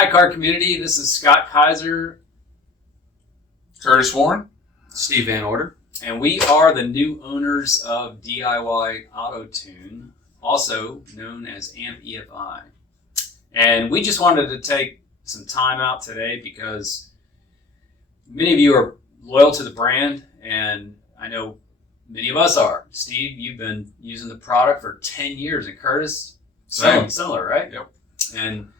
Hi, car community. This is Scott Kaiser, Curtis Warren, Steve Van Order, and we are the new owners of DIY AutoTune, also known as EFI. And we just wanted to take some time out today because many of you are loyal to the brand, and I know many of us are. Steve, you've been using the product for 10 years, and Curtis, similar, right? Yep. And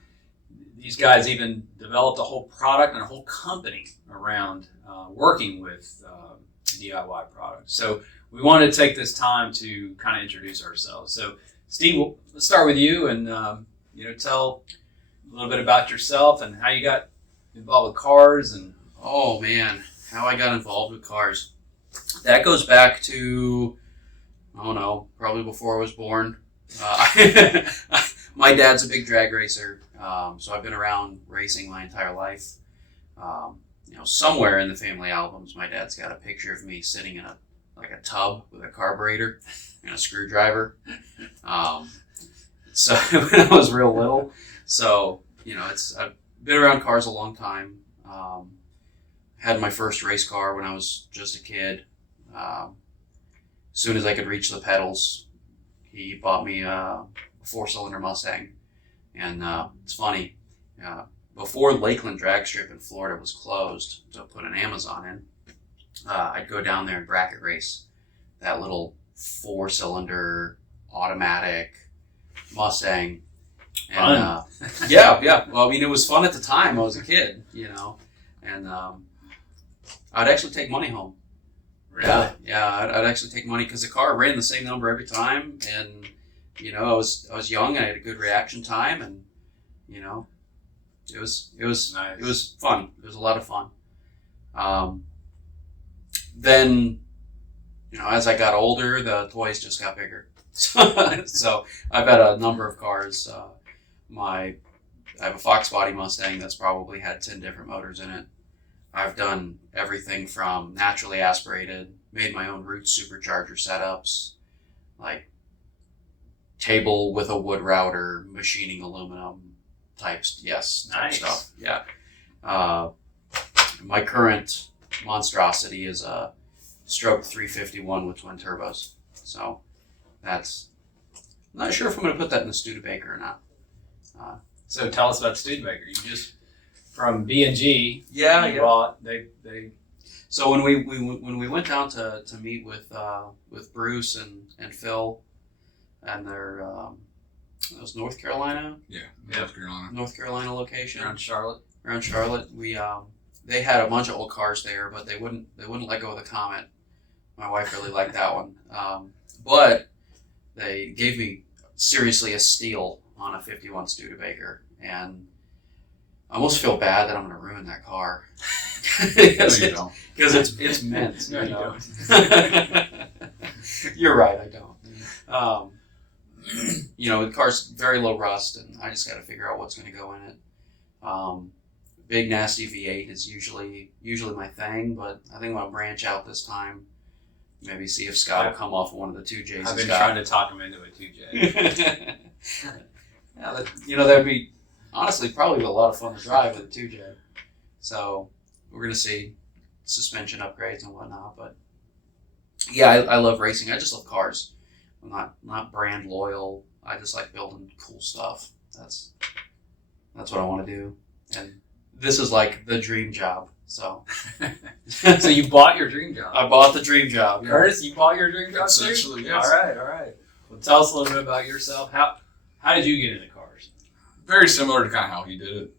these guys even developed a whole product and a whole company around working with DIY products. So we wanted to take this time to kind of introduce ourselves. So Steve, let's start with you and tell a little bit about yourself and how you got involved with cars. And oh man, how I got involved with cars. That goes back to, I don't know, probably before I was born. My dad's a big drag racer, so I've been around racing my entire life. Somewhere in the family albums, my dad's got a picture of me sitting in a tub with a carburetor and a screwdriver. So when I was real little, so I've been around cars a long time. Had my first race car when I was just a kid. As soon as I could reach the pedals, he bought me a 4-cylinder Mustang. And it's funny, before Lakeland Drag Strip in Florida was closed to put an Amazon in, I'd go down there and bracket race that little 4-cylinder automatic Mustang. And yeah. Well, I mean, it was fun at the time. I was a kid, and I'd actually take money home. really? Yeah. I'd actually take money because the car ran the same number every time, and I was young. I had a good reaction time, and it was Nice. It was fun. It was a lot of fun. Then, as I got older, the toys just got bigger. So I've had a number of cars. I have a Fox body Mustang that's probably had 10 different motors in it. I've done everything from naturally aspirated, made my own Roots supercharger setups, like table with a wood router, machining aluminum type Nice. stuff. Yeah. My current monstrosity is a stroke 351 with twin turbos. So I'm not sure if I'm going to put that in the Studebaker or not. So tell us about Studebaker. You just from B&G. Yeah. Bought they. So when we went down to meet with Bruce and Phil and their it was North Carolina. Yeah, North Carolina location Around Charlotte. We they had a bunch of old cars there, but they wouldn't let go of the Comet. My wife really liked that one, but they gave me seriously a steal on a 51 Studebaker, and I almost feel bad that I'm going to ruin that car. Because it's mint. No, you don't. You're right, I don't. The car's very low rust, and I just got to figure out what's going to go in it. Big nasty V8 is usually my thing, but I think I'm going to branch out this time. Maybe see if Scott will come off of one of the 2Js. I've been trying to talk him into a 2J. Yeah, that'd be honestly probably a lot of fun to drive with a 2J. So we're gonna see suspension upgrades and whatnot. But yeah, I love racing. I just love cars. I'm not brand loyal. I just like building cool stuff. That's what I want to do. And this is like the dream job. So So you bought your dream job. I bought the dream job. Yeah. Curtis, you bought your dream job too? Essentially, yes. All right. Well, tell us a little bit about yourself. How did you get into cars? Very similar to kind of how he did it.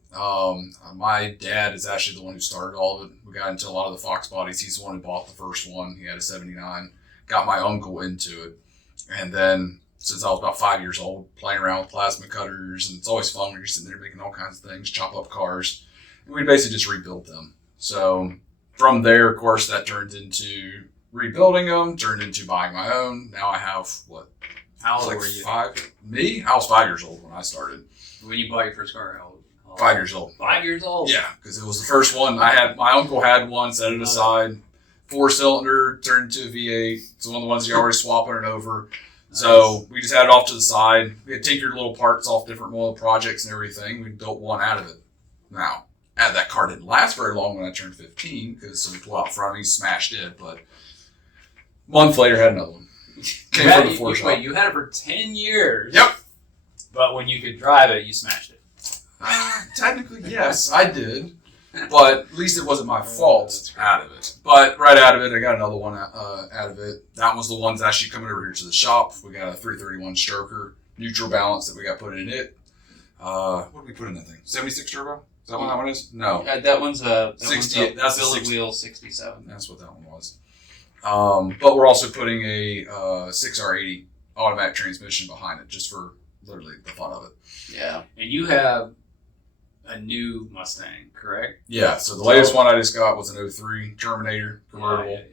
My dad is actually the one who started all of it. We got into a lot of the Fox bodies. He's the one who bought the first one. He had a 79. Got my uncle into it. And then since I was about 5 years old, playing around with plasma cutters. And it's always fun when you're sitting there making all kinds of things, chop up cars. And we basically just rebuilt them. So from there, of course, that turned into rebuilding them, turned into buying my own. Now I have, How old were you? 5. Me? I was 5 years old when I started. When you bought your first car, how old? 5 years old. 5 years old? Yeah, because it was the first one. My uncle had one, set it aside. 4-cylinder, turned into a V8. It's one of the ones you're always swapping it over. So we just had it off to the side. We had tinkered little parts off different oil projects and everything. We built one out of it. Now, that car didn't last very long when I turned 15 because somebody pulled out in front of me, smashed it. But a month later, had another one. Came from the Ford shop. Wait, you had it for 10 years. Yep. But when you could drive it, you smashed it. Technically, yes, I did. But at least it wasn't my fault out of it. But right out of it, I got another one out of it. That was the one that's actually coming over here to the shop. We got a 331 stroker, neutral balance that we got put in it. What did we put in that thing? 76 turbo? Is that what that one is? No. That one's a 68. That's a Billy Wheel 67. That's what that one was. But we're also putting a 6R80 automatic transmission behind it, just for literally the fun of it. Yeah. And you have a new Mustang, correct? Yeah, so the latest one I just got was an 03 Terminator convertible. Yeah.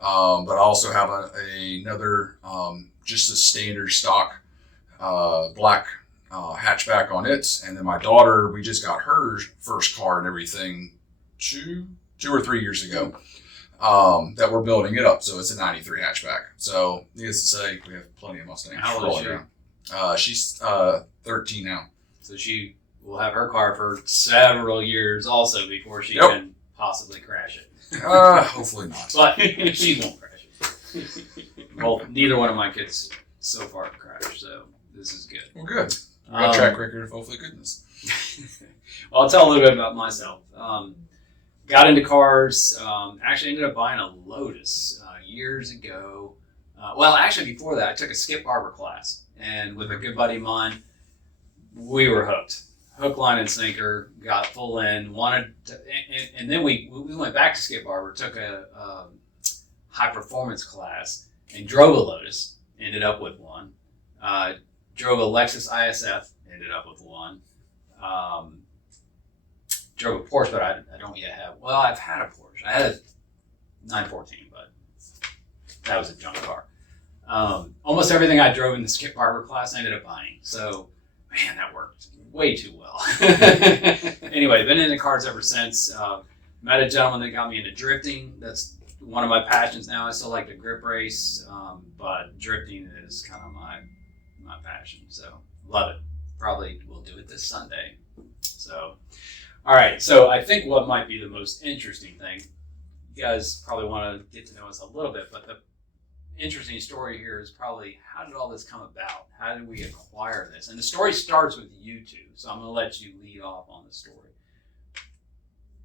But I also have another, just a standard stock black hatchback on it. And then my daughter, we just got her first car and everything 2 or 3 years ago that we're building it up. So it's a 93 hatchback. So needless to say, we have plenty of Mustangs. How old is she? She's 13 now. So she will have her car for several years also before she can possibly crash it. Hopefully not. But she won't crash it. Well, neither one of my kids so far have crashed, so this is good. Well, good. We got a track record of hopefully goodness. Well, I'll tell a little bit about myself. Got into cars. Actually ended up buying a Lotus years ago. Well, actually before that, I took a Skip Barber class. And with a good buddy of mine, we were hooked. Hook, line, and sinker, got full in, and then we went back to Skip Barber, took a high performance class, and drove a Lotus, ended up with one. Drove a Lexus ISF, ended up with one. Drove a Porsche, but I don't yet have. Well, I've had a Porsche. I had a 914, but that was a junk car. Almost everything I drove in the Skip Barber class, I ended up buying. So, man, that worked way too well. Anyway, been into cars ever since. Met a gentleman that got me into drifting. That's one of my passions now. I still like to grip race, but drifting is kind of my passion. So, love it. Probably will do it this Sunday. So, all right. So, I think what might be the most interesting thing, you guys probably want to get to know us a little bit, but the interesting story here is probably, how did all this come about? How did we acquire this? And the story starts with you two, so I'm going to let you lead off on the story.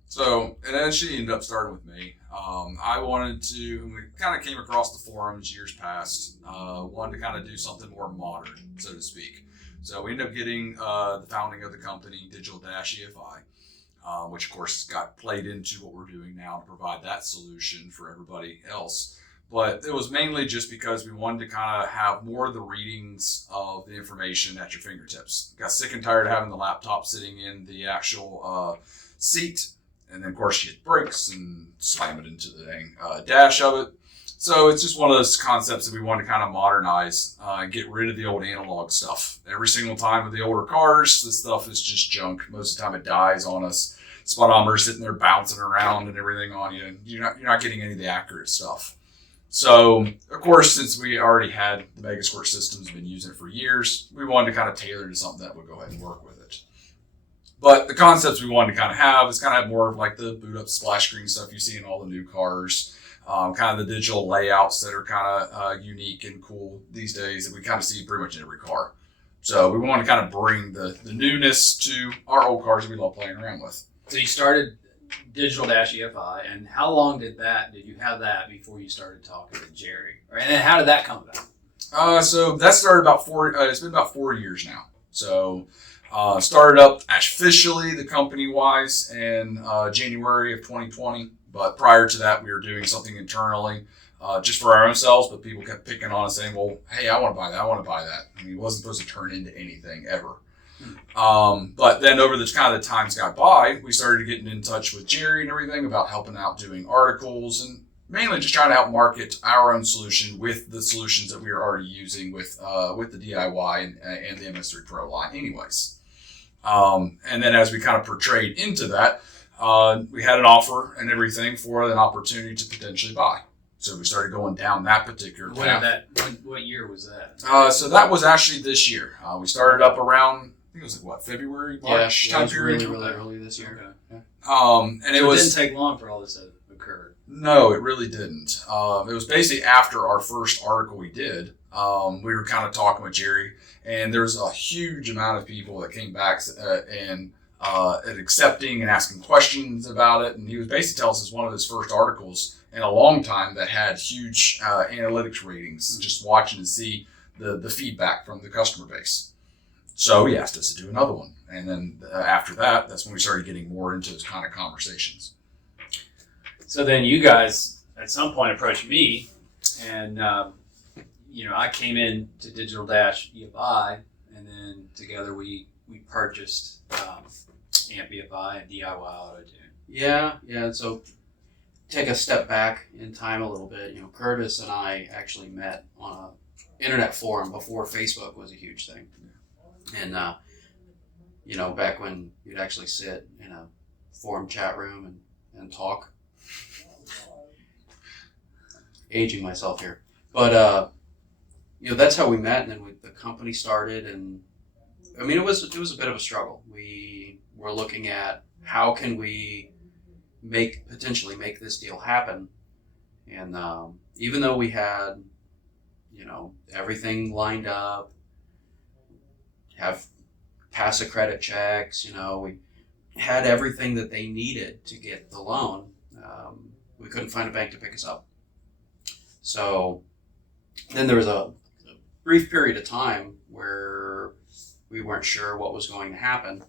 So it actually ended up starting with me. I wanted to, and we kind of came across the forums years past, wanted to kind of do something more modern, so to speak. So we ended up getting the founding of the company, DD-EFI, which of course got played into what we're doing now to provide that solution for everybody else. But it was mainly just because we wanted to kind of have more of the readings of the information at your fingertips. Got sick and tired of having the laptop sitting in the actual seat. And then, of course, you hit brakes and slam it into the dang dash of it. So it's just one of those concepts that we want to kind of modernize and get rid of the old analog stuff. Every single time with the older cars, this stuff is just junk. Most of the time it dies on us. Speedometer sitting there bouncing around and everything on you. You're not getting any of the accurate stuff. So, of course, since we already had the Megasquirt systems, been using it for years, we wanted to kind of tailor to something that would go ahead and work with it. But the concepts we wanted to kind of have is kind of more of like the boot up splash screen stuff you see in all the new cars, kind of the digital layouts that are kind of unique and cool these days that we kind of see pretty much in every car. So we want to kind of bring the newness to our old cars that we love playing around with. So you started Digital-EFI, and how long did you have that before you started talking to Jerry? And then how did that come about? So that started it's been about 4 years now. So started up officially the company-wise in January of 2020. But prior to that, we were doing something internally just for our own selves. But people kept picking on us saying, well, hey, I want to buy that. I want to buy that. I mean, it wasn't supposed to turn into anything ever. But then over the kind of the times got by, we started getting in touch with Jerry and everything about helping out doing articles and mainly just trying to help market our own solution with the solutions that we were already using with the DIY and the MS3 Pro line anyways. And then as we kind of portrayed into that, we had an offer and everything for an opportunity to potentially buy. So we started going down that particular path. What year was that? So that was actually this year. We started up around think it was like February, Yeah, March it time was period. really early this year. Okay. And So it was didn't take long for all this to occur. No, it really didn't. It was basically after our first article we did. We were kind of talking with Jerry, and there's a huge amount of people that came back and accepting and asking questions about it. And he was basically telling us it's one of his first articles in a long time that had huge analytics ratings, just watching to see the feedback from the customer base. So he asked us to do another one. And then after that, that's when we started getting more into those kind of conversations. So then you guys at some point approached me, and I came in to Digital-EFI, and then together we purchased AMP EFI and DIYAutoTune. Yeah. So take a step back in time a little bit. Curtis and I actually met on a internet forum before Facebook was a huge thing, and back when you'd actually sit in a forum chat room and talk. Aging myself here, but that's how we met, and then the company started, and I mean it was a bit of a struggle. We were looking at how can we potentially make this deal happen, and even though we had everything lined up, have pass a credit checks, we had everything that they needed to get the loan, we couldn't find a bank to pick us up. So then there was a brief period of time where we weren't sure what was going to happen,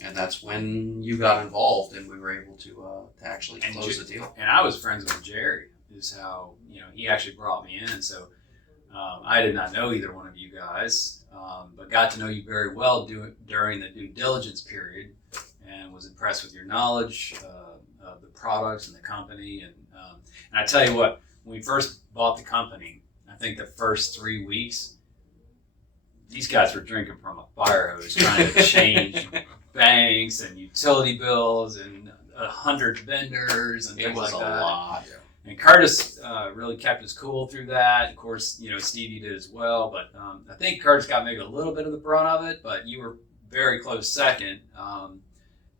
and that's when you got involved, and we were able to actually close the deal. And I was friends with Jerry, is how he actually brought me in. So I did not know either one of you guys, but got to know you very well during the due diligence period, and was impressed with your knowledge of the products and the company. And I tell you what, when we first bought the company, I think the first 3 weeks, these guys were drinking from a fire hose, trying to change banks and utility bills and 100 vendors and things like that. It was a lot. And Curtis really kept us cool through that. Of course, Stevie did as well. But I think Curtis got maybe a little bit of the brunt of it, but you were very close second.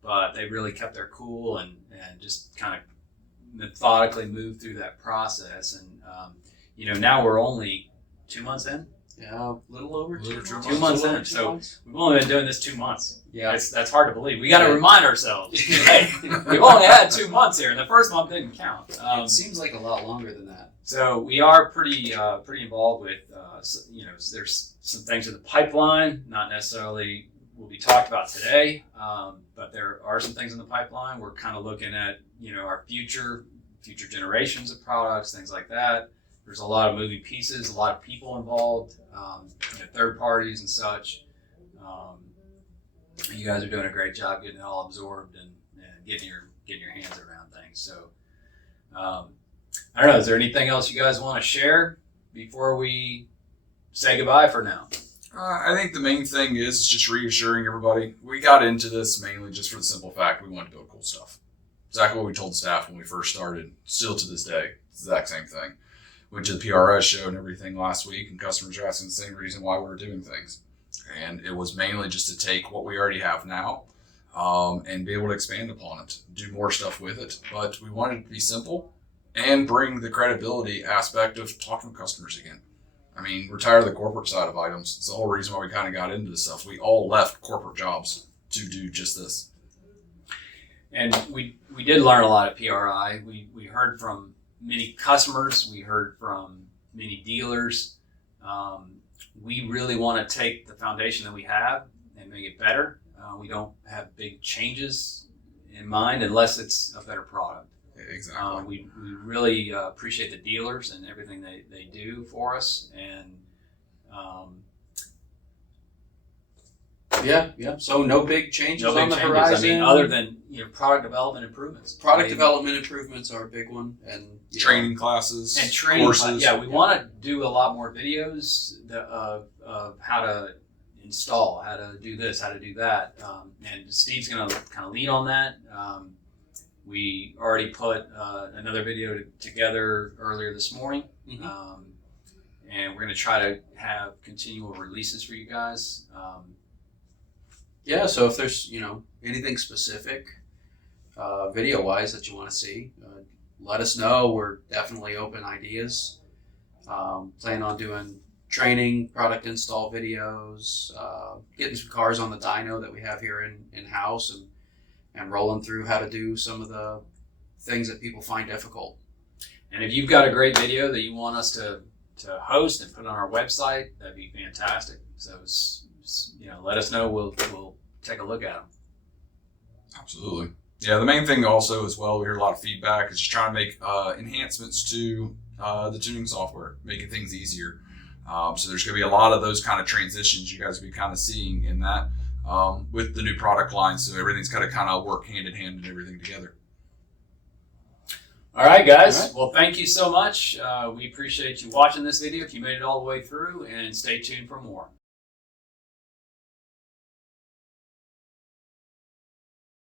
But they really kept their cool and just kind of methodically moved through that process. And, now we're only 2 months in. Yeah, a little over 2 months. 2 months in. So we've only been doing this 2 months. Yeah. That's hard to believe. We got to remind ourselves. Hey, we've only had 2 months here, and the first month didn't count. It seems like a lot longer than that. So we are pretty involved with, there's some things in the pipeline, not necessarily will be talked about today, but there are some things in the pipeline. We're kind of looking at, our future generations of products, things like that. There's a lot of moving pieces, a lot of people involved, third parties and such. You guys are doing a great job getting it all absorbed and getting your hands around things. So, I don't know. Is there anything else you guys want to share before we say goodbye for now? I think the main thing is just reassuring everybody. We got into this mainly just for the simple fact we wanted to build cool stuff. Exactly what we told the staff when we first started. Still to this day, exact same thing. Went to the PRS show and everything last week, and customers are asking the same reason why we were doing things. And it was mainly just to take what we already have now and be able to expand upon it, do more stuff with it. But we wanted it to be simple and bring the credibility aspect of talking to customers again. I mean, we're tired of the corporate side of items. It's the whole reason why we kind of got into this stuff. We all left corporate jobs to do just this. And we did learn a lot at PRI. We heard from many customers. We heard from many dealers. We really want to take the foundation that we have and make it better. We don't have big changes in mind unless it's a better product. Exactly. We really appreciate the dealers and everything they do for us. And yeah. So no big changes on the horizon. I mean, other than product development improvements. Product development improvements are a big one, and training classes and training courses. We want to do a lot more videos of how to install, how to do this, how to do that. And Steve's going to kind of lead on that. We already put another video together earlier this morning. And we're going to try to have continual releases for you guys. Yeah, so if there's, anything specific, video-wise that you want to see, let us know. We're definitely open ideas. Plan on doing training, product install videos, getting some cars on the dyno that we have here in-house and rolling through how to do some of the things that people find difficult. And if you've got a great video that you want us to host and put on our website, that'd be fantastic. So, let us know. We'll take a look at them. Absolutely. Yeah, the main thing also as well, we hear a lot of feedback, is just trying to make enhancements to the tuning software, making things easier. So there's going to be a lot of those kind of transitions you guys will be kind of seeing in that with the new product line. So everything's got to kind of work hand in hand and everything together. All right, guys. All right. Well, thank you so much. We appreciate you watching this video if you made it all the way through, and stay tuned for more.